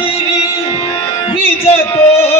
Tini, Vidator.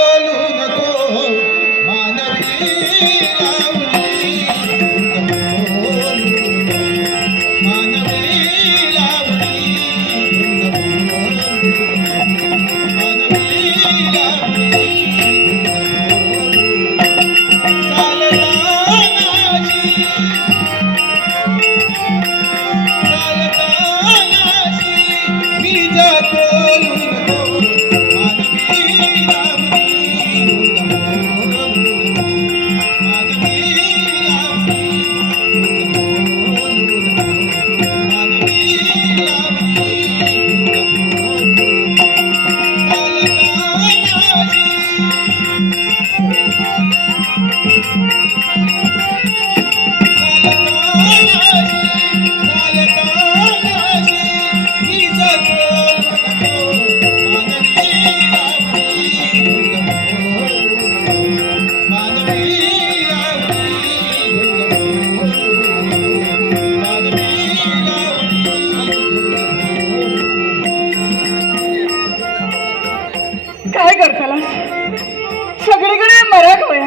सगळीकडे मराक होया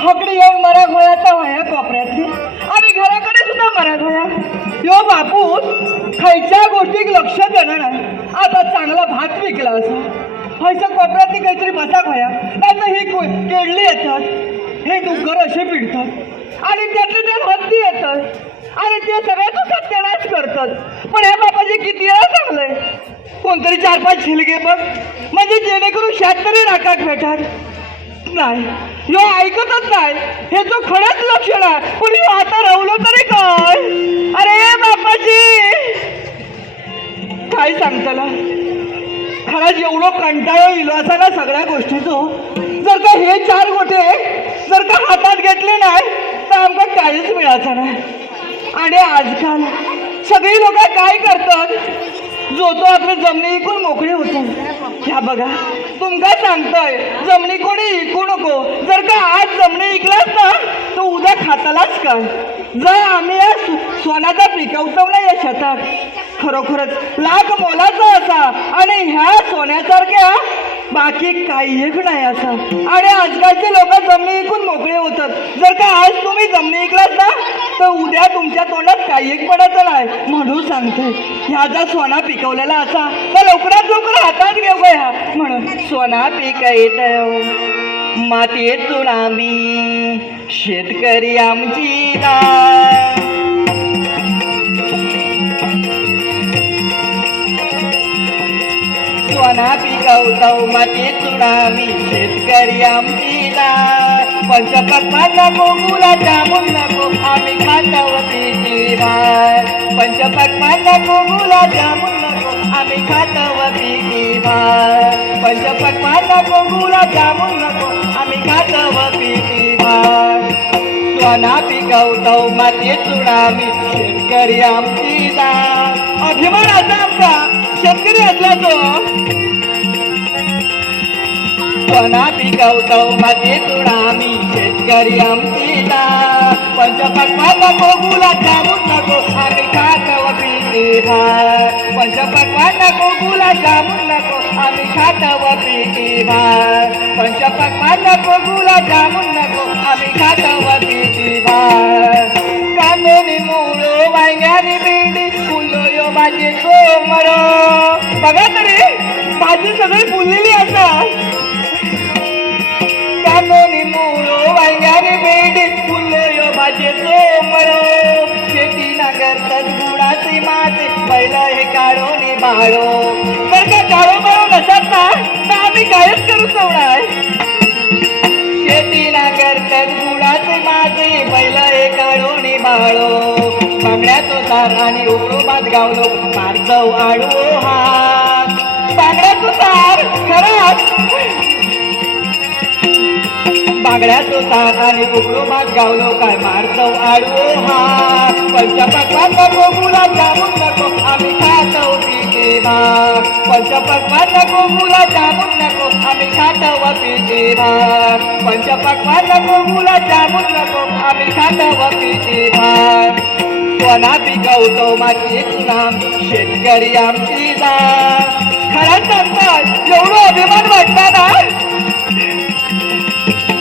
हकडे येऊन मराक होया तर कोपऱ्यातली आणि घराकडे सुद्धा मराक होया यो बापूस खायच्या गोष्टीक लक्ष देणार आता चांगला भात विकला असा. व्हायचं कोपऱ्यातली काहीतरी मसा होया. नाही तर ही केळली येतात. हे डुक्कर असे पिडतात. आणि त्यातले ते हत्ती येतात. आणि ते सगळ्याचा सत्यानाश करतात. पण ह्या बापाजी किती वेळा चांगलंय कोणतरी चार पाच शिलगे बघ. म्हणजे जेणेकरून शेतकरी तरी राखाक भेटाल नाही. यो ऐकतच नाही. हे जो खरंच लक्षण आहे पण यो आता राहलो तरी काय? अरे बापाजी! काय सांगताला? खरंच एवढं कंटाळा येईल असा ना सगळ्या गोष्टीचो हो? जर का हे चार गोटे जर का हातात घेतले नाही तर आमका काहीच मिळायचं नाही. आणि आजकाल सगळी लोक काय करतात? जो तो आपली जमिनी इकून मोकळी होतात. ह्या बघा. तुमका सांगतोय जमणी कोणी इकू नको. जर का आज जमणी इकलास ना तर उद्या खातालाच काय? जर आम्ही या सोन्याचा पिकवतो ना या शेतात खरोखरच लाख मोलाचा असा आणि ह्या सोन्यासारख्या बाकी काही एक नाही असा. आणि आजकालचे लोक जमिनी इकून मोकळे होतात. जर का आज तुम्ही जमिनी इकलात ना तर उद्या तुमच्या तोंडात काही एक पडायचं नाही म्हणून सांगते. ह्या जर सोना पिकवलेला असा तर लवकरात लवकर हातात घेऊ ह्या म्हणून सोना पिकायत हो. मातीतून आम्ही शेतकरी आमची ना सोना पिकवतो माती चुडावी शेतकरी आमचीला पंचपक्वाचा गोगुला जामून नको आम्ही खाताव पिकी भार पंचपक्वाचा गोगुला जामून नको आम्ही खाताव पिकी भार पंचपक्वाचा गोगुला जामून नको आम्ही खाताव पिकी सोना पिकवतो माती आम्ही शेतकरी आमची ना अभिमान असा आमचा. शेतकरी असला तो. सोना पिकवतो माती आम्ही शेतकरी आमची ना पंचपक्वाचा गोगुला जामून नको आम्ही खातव पिठी भार पंचपक्वाचा गोगुला जामून नको आम्ही खातव पिठी भार पंचपक्वाचा गोगुला जामून नको आम्ही खातव पिठी भार कांदोनी मुळो वांग्यानी भेंडी फुलो यो भाजी सोमरो बघा तरी भाजी सगळी फुललेली असतात कानोनी मुळो वांग्याने भेंडी फुलो यो भाजे माते हे बाळो. का काळो बाळो ना तर आम्ही कायच करू सोडाय. शेती नांगरतात माझे बैल हे बाळो. बांगड्याचो सार आणि उघडो भात गावलो मारचव आडू हात. बांगड्या तुसार खरंच बांगड्याचो तार आणि उघडो भात गावलो काय मारतो आडू हा? पंचपक्वान नको गुलाब जामून नको आम्ही खातो पिके भाग पंचपक्वान नको गुलाब जामून नको आम्ही खातो पिके भाग पंचपक्वान नको गुलाब जामून नको आम्ही खातो पिके भाग सोना पिकवतो मातीतून नाम शेतकरी आमची जा. खरं सांगतात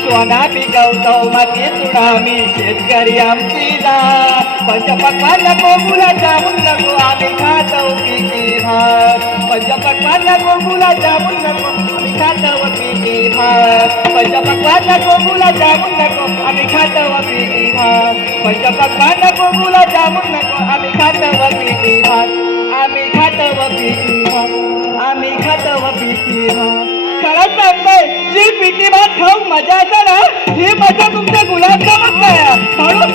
सोना पिकवतो मातीतून आम्ही शेतकरी आमची जात पंचपक्वान नको गुलाबजामुन नको आम्ही खातो पिकी भात पंचपक्वान नको गुलाबजामुन नको आम्ही खातो पिकी भात पंचपक्वान नको गुलाबजामुन नको आम्ही खातो पिकी भात पंचपक्वान नको गुलाबजामुन नको आम्ही खातो पिकी भात आम्ही खातो पिकी भात आम्ही खातो पिकी भात खरंच जी पिटी भात खाऊन मजा येते ना ही मजा तुमच्या गुलाबजामुन नाही म्हणून